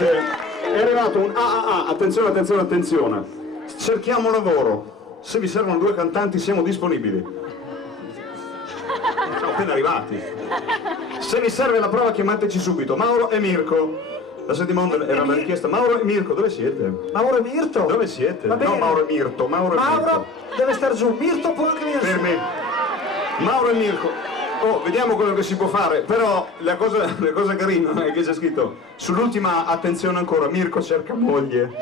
Scusate, è arrivato un attenzione, attenzione, attenzione. Cerchiamo lavoro. Se vi servono 2 cantanti siamo disponibili. Siamo appena arrivati. Se vi serve la prova chiamateci subito. Mauro e Mirko. La settimana era la richiesta. Mauro e Mirko, dove siete? Mauro e Mirto? Dove siete? Va bene. No, Mauro e Mirto. Mauro deve star giù, Mirto può anche venire su. Mauro e Mirko. Oh, vediamo quello che si può fare, però la cosa carina è che c'è scritto sull'ultima attenzione ancora, Mirko cerca moglie.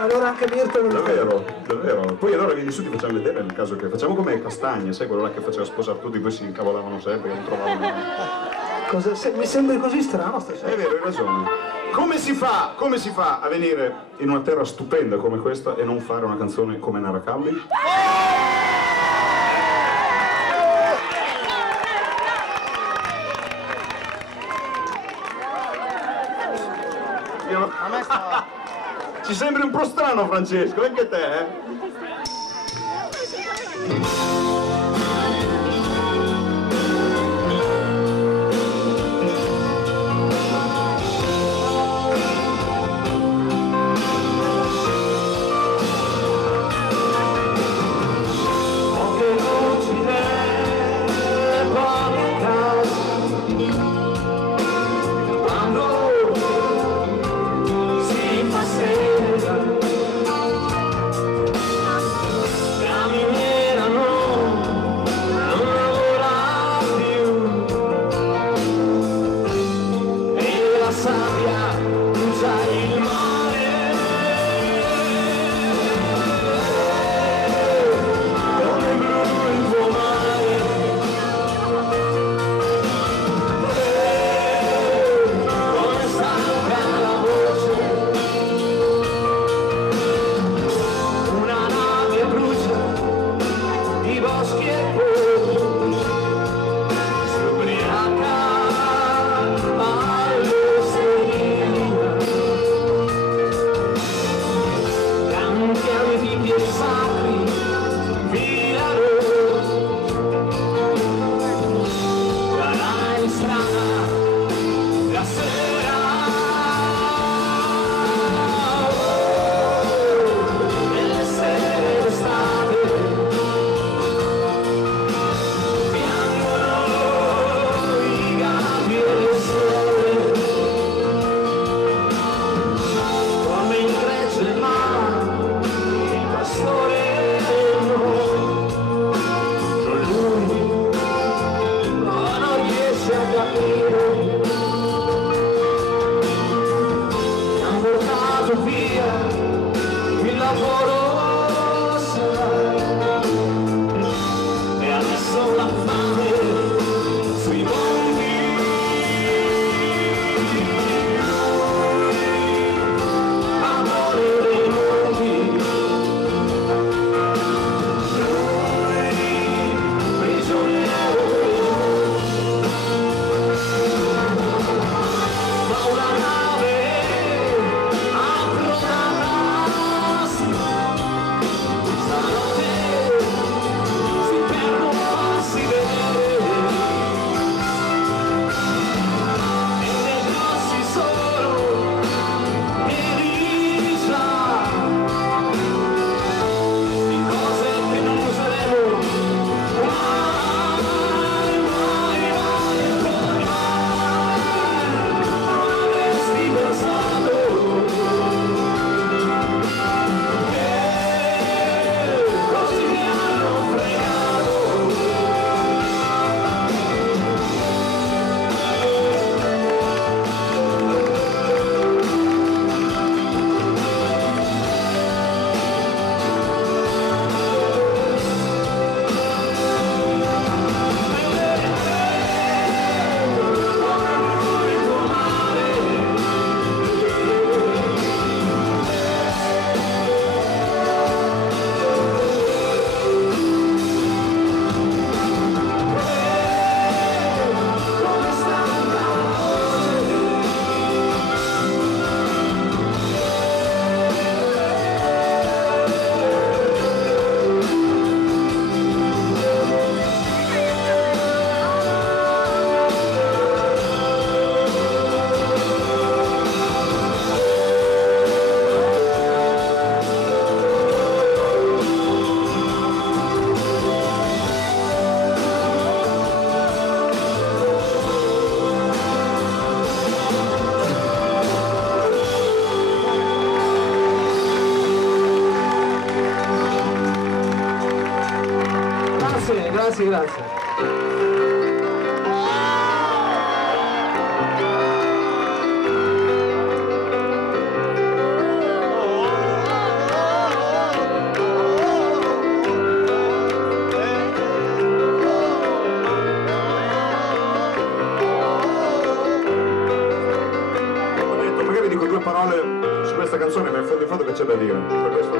Allora anche Mirto non lo davvero, davvero. Poi allora vieni su, ti facciamo vedere nel caso che facciamo come Castagne, sai quello là che faceva sposare tutti, poi si incavolavano sempre, che non trovavano. Mi sembra così strano stasera. È vero, hai ragione. Come si fa a venire in una terra stupenda come questa e non fare una canzone come Naracalli? Ci sembri un po' strano, Francesco, anche te, eh? Grazie, grazie. Ho detto, magari dico due parole su questa canzone, ma in fondo che c'è da dire. Per questo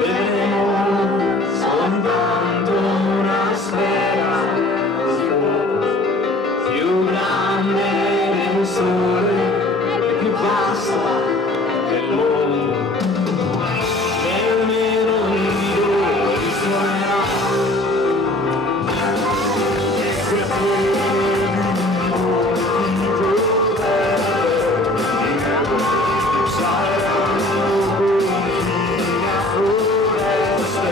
Vedremo soltanto una sfera più grande del sole e più vasta del mondo. Nemmeno il mio risuonerà e quel saranno confini a foreste.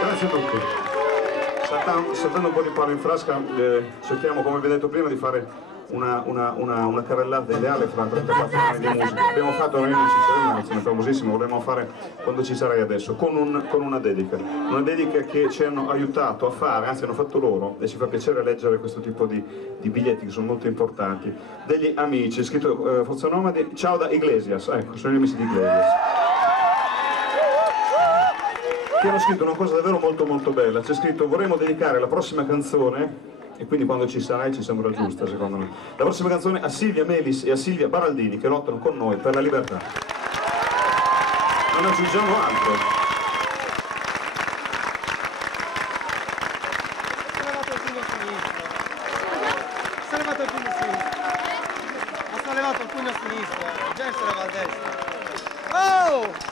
Grazie a tutti. Saltando un po' di palo in frasca, cerchiamo, come vi ho detto prima, di fare una carrellata ideale fra 34 anni di musica. Abbiamo fatto noi ci saremo, insomma, famosissimo, vorremmo fare quando ci sarai adesso, con una dedica che ci hanno aiutato a fare, anzi hanno fatto loro, e ci fa piacere leggere questo tipo di biglietti che sono molto importanti, degli amici, scritto Forza Nomadi, ciao da Iglesias, ecco, sono gli amici di Iglesias, che hanno scritto una cosa davvero molto molto bella. C'è scritto: vorremmo dedicare la prossima canzone, e quindi quando ci sarai ci sembra giusta secondo me, la prossima canzone a Silvia Melis e a Silvia Baraldini, che lottano con noi per la libertà. Non aggiungiamo altro. Si è levato il pugno a sinistra. Si è levato il pugno a sinistra. Già si leva a destra. Oh!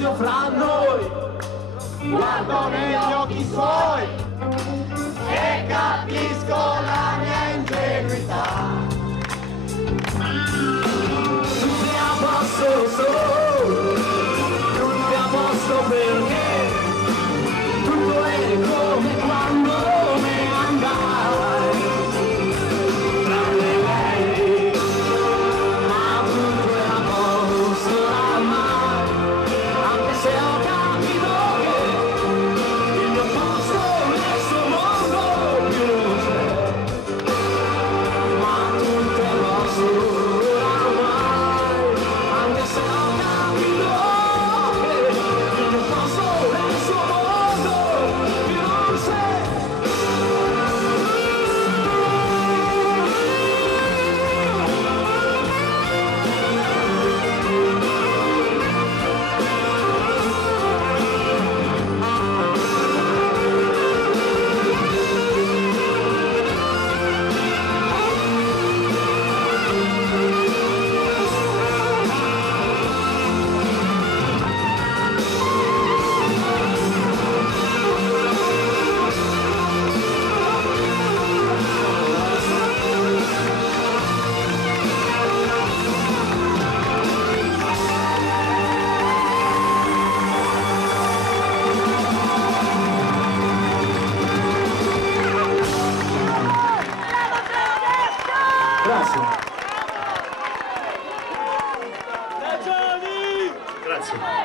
scambio fra noi. Guardo negli occhi suoi e capisco la mia ingenuità. Tutti a posto, tutti a posto perché tutto è come quando me ne andai. Tranne lei, ma tutto è a posto ormai, anche se ho capito che il mio posto in questo mondo più non c'è. Ma tutto è a posto.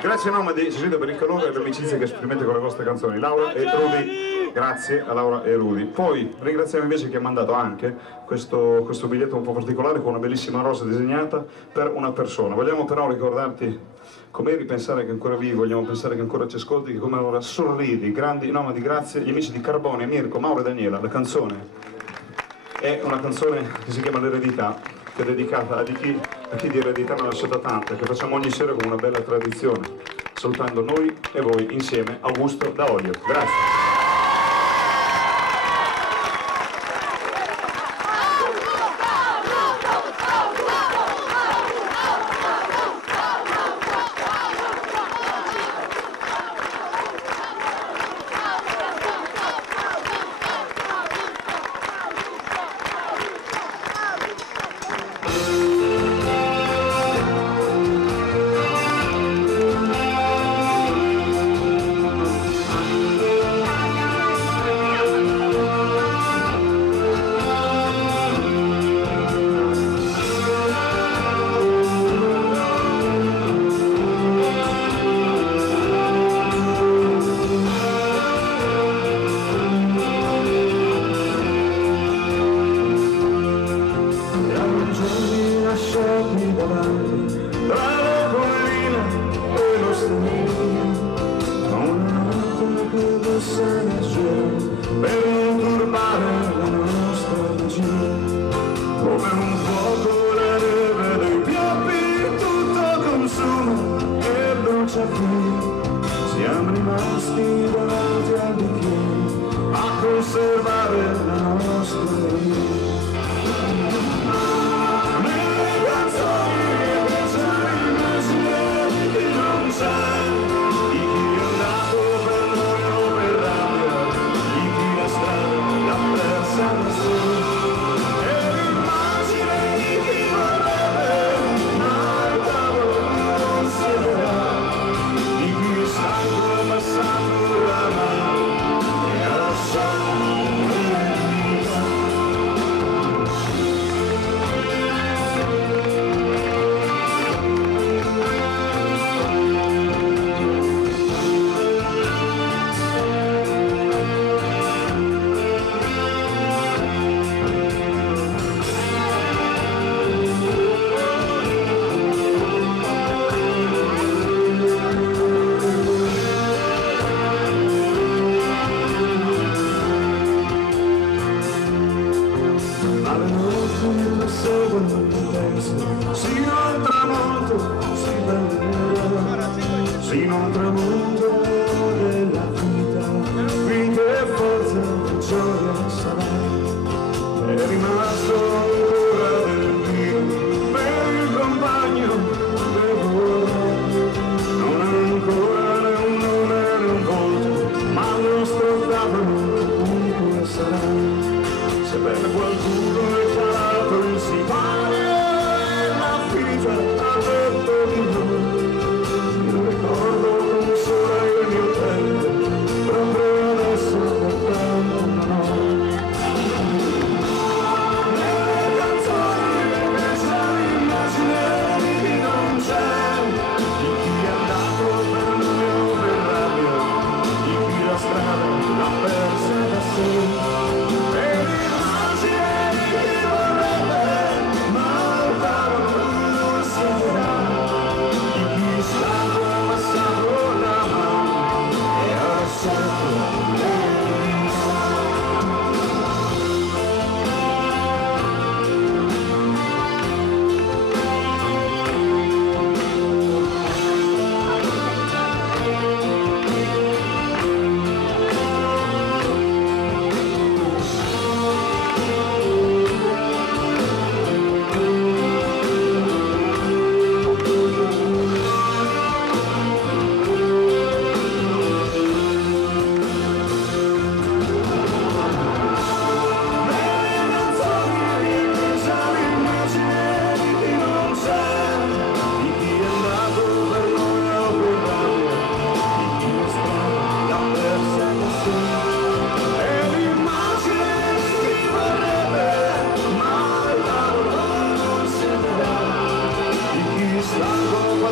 Grazie a nome di Cecilia per il calore e l'amicizia che esprimete con le vostre canzoni. Laura e Rudy, grazie a Laura e Rudy. Poi ringraziamo invece chi ha mandato anche questo biglietto un po' particolare con una bellissima rosa disegnata per una persona. Vogliamo però ricordarti come ripensare che ancora vivi, vogliamo pensare che ancora ci ascolti, che come ora sorridi, grandi nomadi, grazie agli amici di Carbone, Mirko, Mauro e Daniela. La canzone è una canzone che si chiama L'eredità, che è dedicata a chi di eredità ne ha lasciata tanta, che facciamo ogni sera con una bella tradizione, salutando noi e voi insieme. Augusto da Olio. Grazie. Siamo rimasti davanti al bicchiere a conservare la nostra vita. Nelle canzoni che c'è immagine di non c'è, di chi è andato per noi o per rabbia, di chi la strada l'ha persa da solo. E l'immagine di chi vorrebbe, ma il tavolo non siederà. Sangue passato la mano e ha lasciato sino al tramonto si ballerà, sino al tramonto della vita, finché forza gioia sarà. È rimasto ancora del vino per il compagno che vorrà, non ha ancora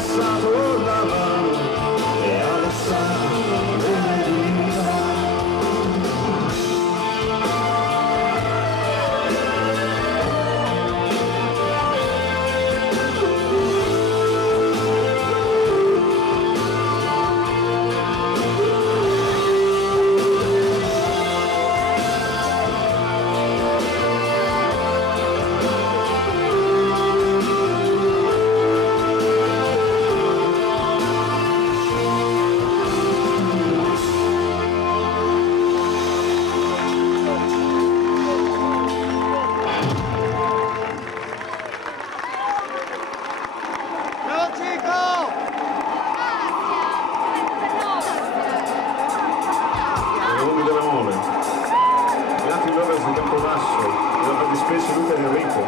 passato la mano e ha lasciato l'eredità. Bravo Cico! I nomi della Mole, gli altri lovers di Campobasso, la fattispecie Luca ed Enrico.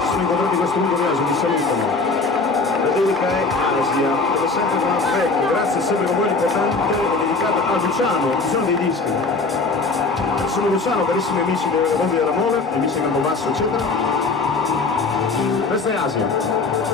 Si sono incontrati questo lungo viaggio, mi salutano. La dedica è Asia, come sempre con affetto, grazie sempre con voi l'importante è dedicata a Luciano, ci sono dei dischi. Sono Luciano, carissimi amici dei mondi della Mole, amici di Campobasso, eccetera. Questa è Asia.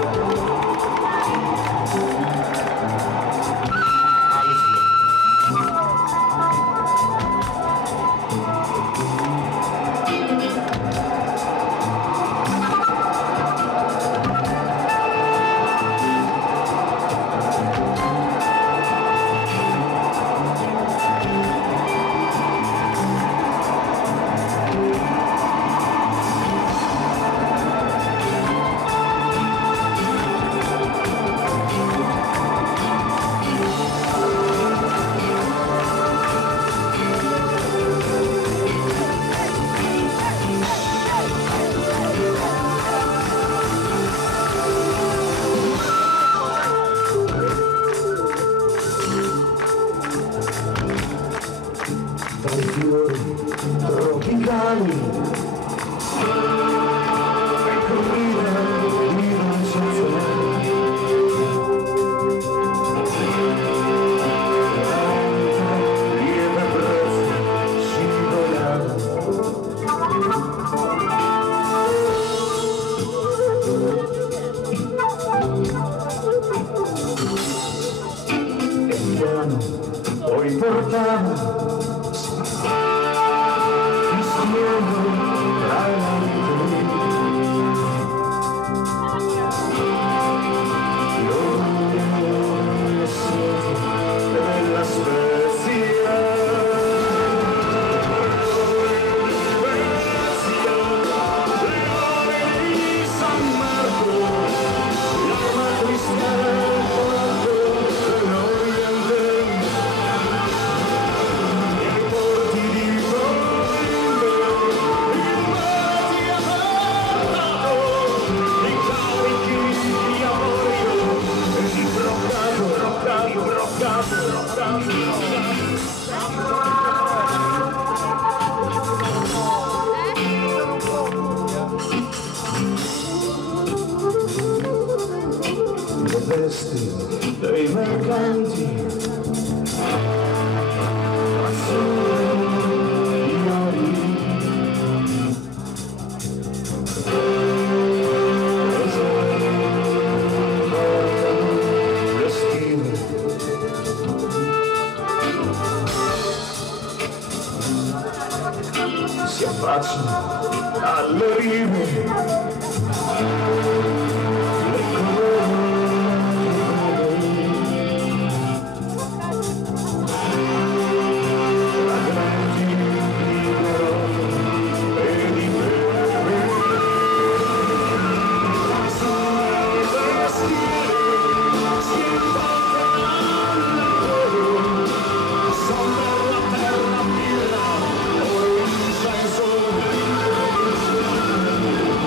Dai fiori tropicali e corrida di non lieve brezza scivolata e piano poi portava vesti dei mercanti, ma solo ieri. Le schive si affacciano alle rive.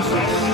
Senza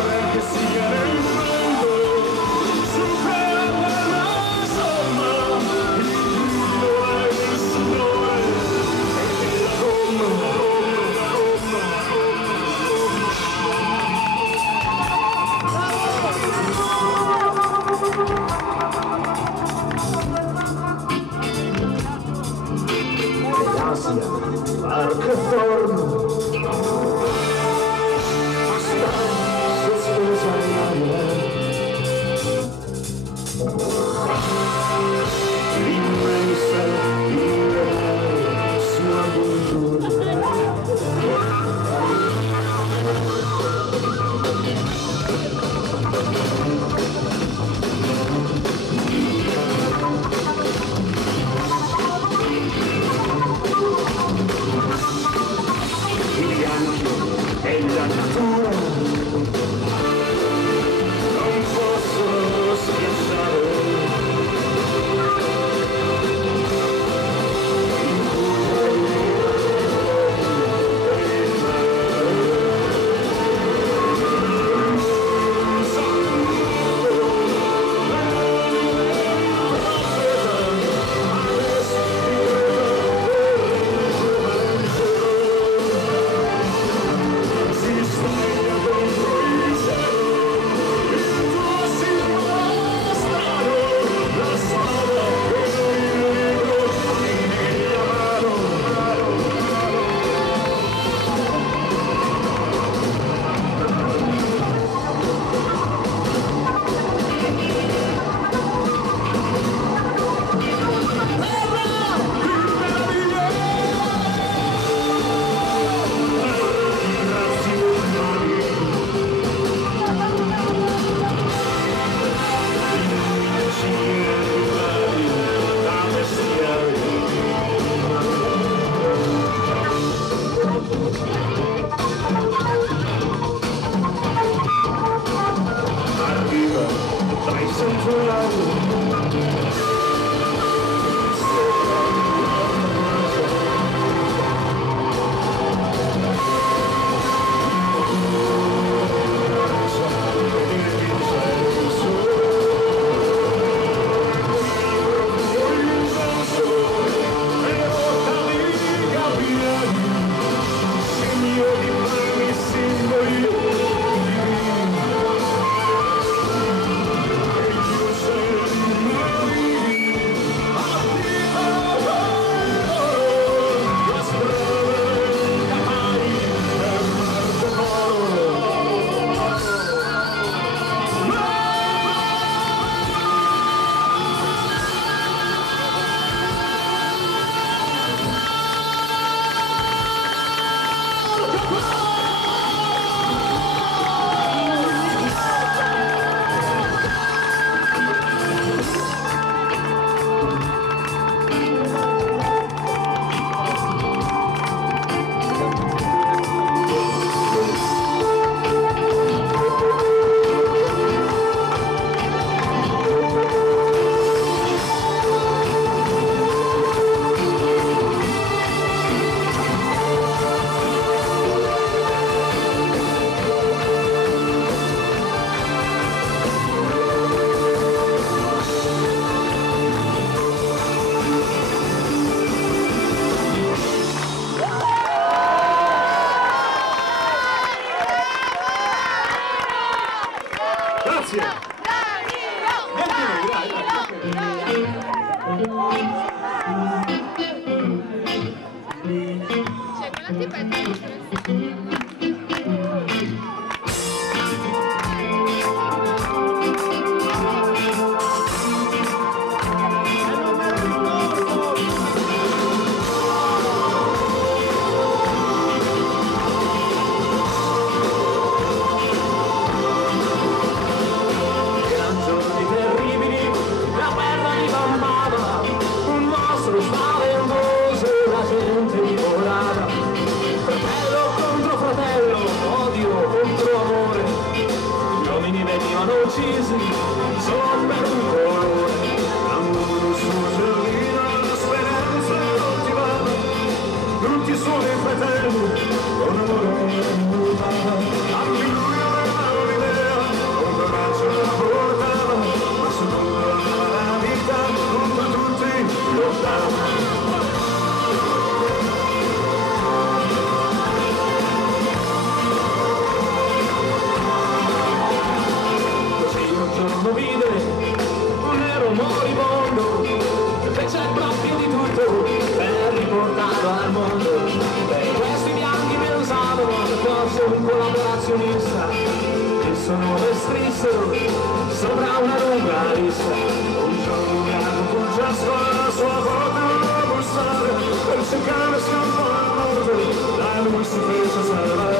Sopra una lunga lista, un giorno bianco con gesto alla sua volta a bussare, per cercare scampare al nord, da lui si fece salvare,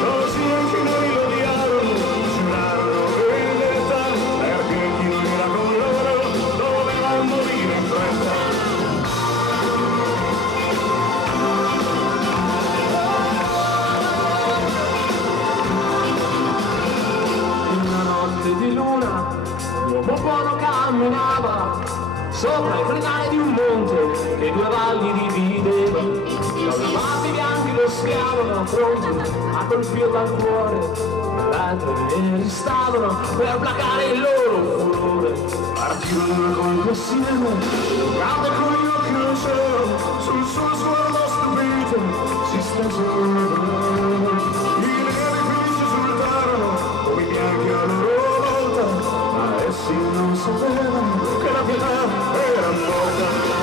così anche noi lo odiarono, giurarono vendetta, perché chi non era con loro doveva morire in fretta. Di luna, l'uomo buono camminava sopra i crinali di un monte che due valli divideva. Da una parte i bianchi lo schiavano, pronti a colpirlo al cuore, dall'altra i neri stavano per placare il loro furore. Partirono colpo assieme, grande con gli occhi al cielo, sul suo sguardo stupito si stese con i neri felici esultarono, come i bianchi a loro. Essi non sapevano che la pietà era morta.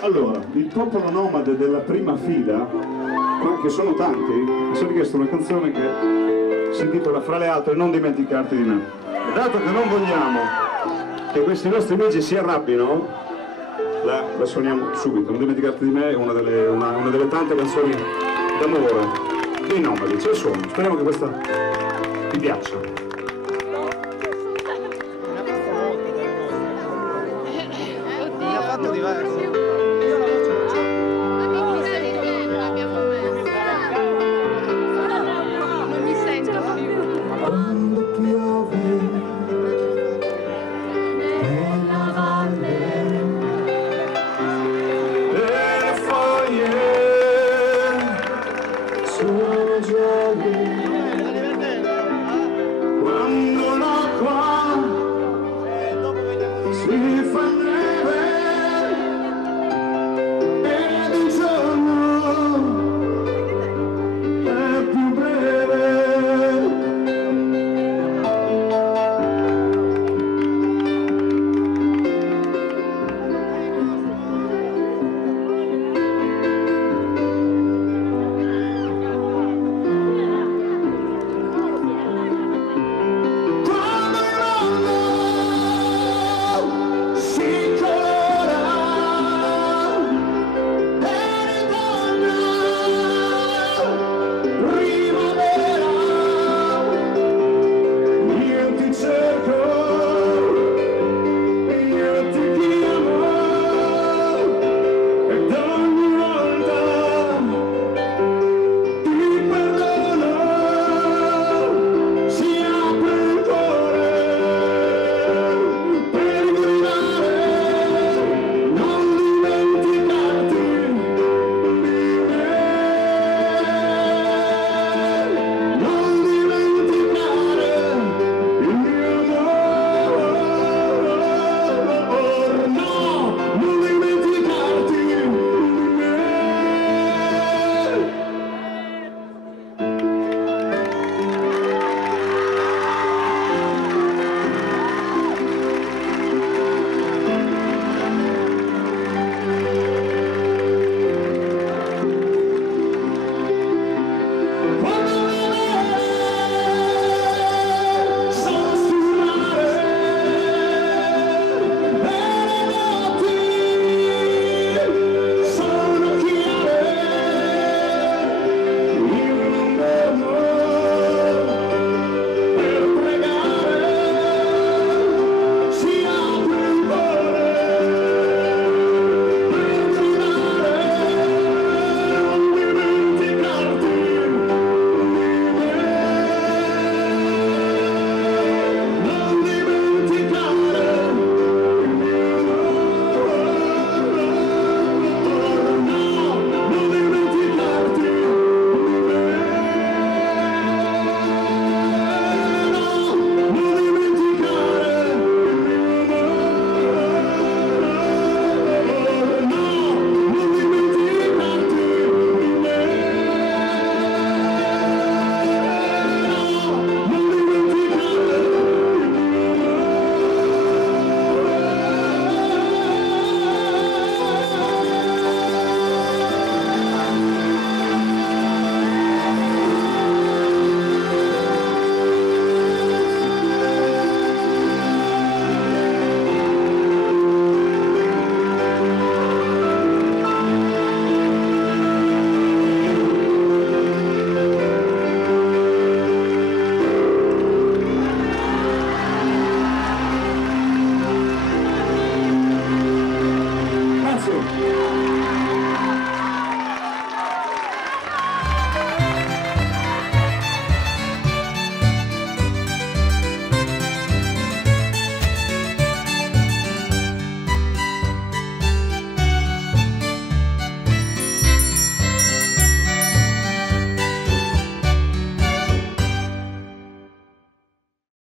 Allora, il popolo nomade della prima fila, che sono tanti, mi sono chiesto una canzone che si intitola Fra le altre Non dimenticarti di me. Dato che non vogliamo che questi nostri amici si arrabbino, la suoniamo subito. Non dimenticarti di me è una delle tante canzoni d'amore dei nomadi. C'è il suono, speriamo che questa vi piaccia. Mi ha fatto diverso.